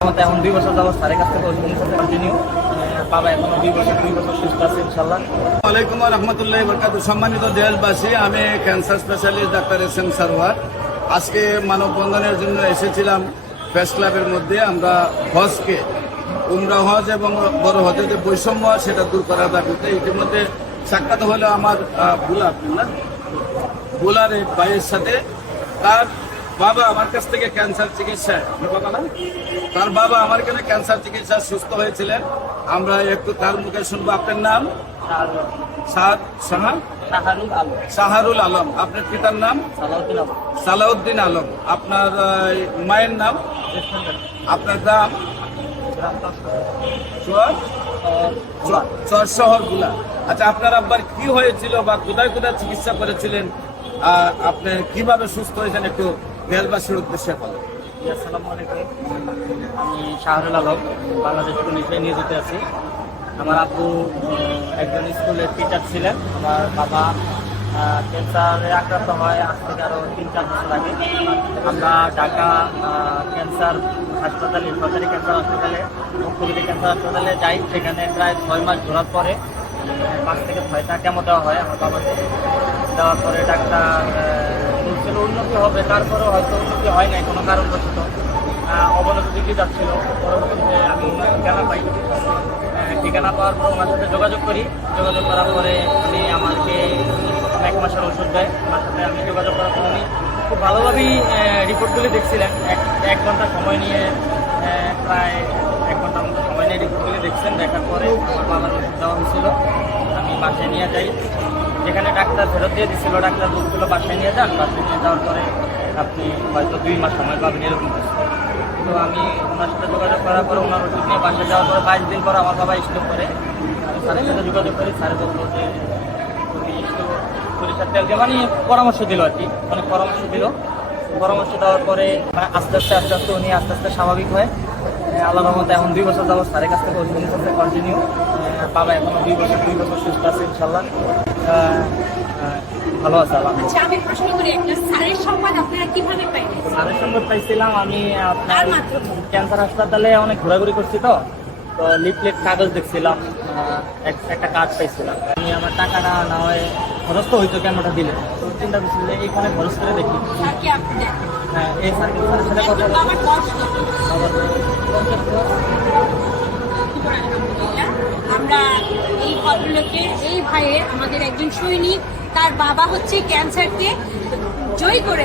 এখন 2 বছর যাবত স্যারের কাছ থেকে ওষুধ নিতে কন্টিনিউ। বাবা এখনো 2 বছর সুস্থ আছে ইনশাল্লাহ। ওয়ালাইকুম রহমতুল্লাহ বরকাতুহু। সম্মানিত দেশবাসী, আমি cancer specialist doctor SM. Sarwar. আজকে মানববন্ধনের জন্য এসেছিলাম প্রেস ক্লাবের মধ্যে। আমরা হজকে, উমরা হজ এবং বড় হজের যে বৈষম্য সেটা দূর করার দাবিতে ইতিমধ্যে সাক্ষাৎ হলো আমার বুলার এক ভাইয়ের সাথে। তার বাবা আমার কাছ থেকে ক্যান্সার চিকিৎসায়, তার বাবা আমার কাছে ক্যান্সার চিকিৎসা সুস্থ হয়েছিলেন। আমরা একটু তার মুখে শুনবো। আপনার নাম? শাহরুল আলম। আপনার পিতার নাম? সালাউদ্দিন আলম। আপনার মায়ের নাম? আপনার গ্রাম? চর শহর গুলা। আচ্ছা, আপনার আব্বার কি হয়েছিল বা কোথায় কোথায় চিকিৎসা করেছিলেন, আপনি কিভাবে সুস্থ হয়েছেন একটু দেশবাসীর উদ্দেশ্যে বলেন। আসসালামু আলাইকুম, আমি শাহরুল আলম, বাংলাদেশ পুলিশে নিয়োজিত আছি। আমার আব্বু একজন স্কুলের টিচার ছিলেন। আমার বাবা ক্যান্সারে আক্রান্ত হয় আজ থেকে আরও 3-4 বছর আগে। আমরা ঢাকা ক্যান্সার হাসপাতালে, সরকারি ক্যান্সার হাসপাতালে, মুখ্যমন্ত্রী ক্যান্সার হাসপাতালে যাই। সেখানে প্রায় 6 মাস ঘোরার পরে 5 থেকে 6টা কেমো দেওয়া হয় আমার বাবাকে। দেওয়ার পরে ডাক্তার বলছিল উন্নতি হবে, তারপরেও হয়তো উন্নতি হয় নাই কোনো কারণবশত, অবনতি দিকে যাচ্ছিল। পরবর্তীতে আমি ঠিকানা পাই। ঠিকানা পাওয়ার পর ওনার সাথে যোগাযোগ করি। যোগাযোগ করার পরে উনি আমাকে 1 মাসের ওষুধ দেয়। ওনার সাথে আমি যোগাযোগ করার পর উনি খুব ভালোভাবেই রিপোর্টগুলি দেখছিলেন। এক ঘন্টা সময় নিয়ে, প্রায় 1 ঘন্টার মতো সময় নিয়ে রিপোর্টগুলি দেখছেন। দেখার পরে আমার বাবার ওষুধ দেওয়া হয়েছিল। আমি বাসায় নিয়ে যাই। যেখানে ডাক্তার ফেরত দিয়ে দিচ্ছিল, ডাক্তার বলছিল বাসায় নিয়ে যান। বাসায় নিয়ে যাওয়ার পরে আপনি হয়তো 2 মাস সময় পাবেন, এরকম কিছু। তো আমি ওনার সাথে যোগাযোগ করার পরে ওনার ওষুধ নিয়ে বাসায় যাওয়ার পরে 22 দিন পরে আমার বাবা স্ট্রোক করে। আমি স্যারের সাথে যোগাযোগ করি। স্যারে বললো যে উনি একটু সরিষার তেল দিয়ে, মানে পরামর্শ দিল আর কি, অনেক পরামর্শ দিল। পরামর্শ দেওয়ার পরে আস্তে আস্তে উনি আস্তে আস্তে স্বাভাবিক হয়। আল্লাহর রহমতে এখন 2 বছর যাবত স্যারের কাছ থেকে ওষুধ নিতে কন্টিনিউ। বাবা এখনো 2 বছর সুস্থ আছে ইনশাল্লাহ। ভালো আছে আলহামদুলিল্লাহ। আচ্ছা, আমি প্রশ্ন করি, একটা স্যারের সংবাদ আপনারা কিভাবে পাইলেন? স্যারের সংবাদ পাইছিলাম আমি আপনার ক্যান্সার হাসপাতালে অনেক ঘোরাঘুরি করছি। তো লিফলেট কাগজ দেখছিলাম, একটা কার্ড পাইছিলাম। আমি আমার টাকাটা না হয় খরচ তো হইতো কেমনটা দিলে, তো চিন্তা করছি যে এইখানে খরচ করে দেখি। স্যারকে আপনি দেখেন? হ্যাঁ, এই স্যারের সাথে কথা একজন বাবার বয়স কত? বলে। আমরা এই ভদ্রলোকের, এই ভাইয়ের, আমাদের একজন সৈনিক, তার বাবা হচ্ছে ক্যান্সারকে জয়ী করে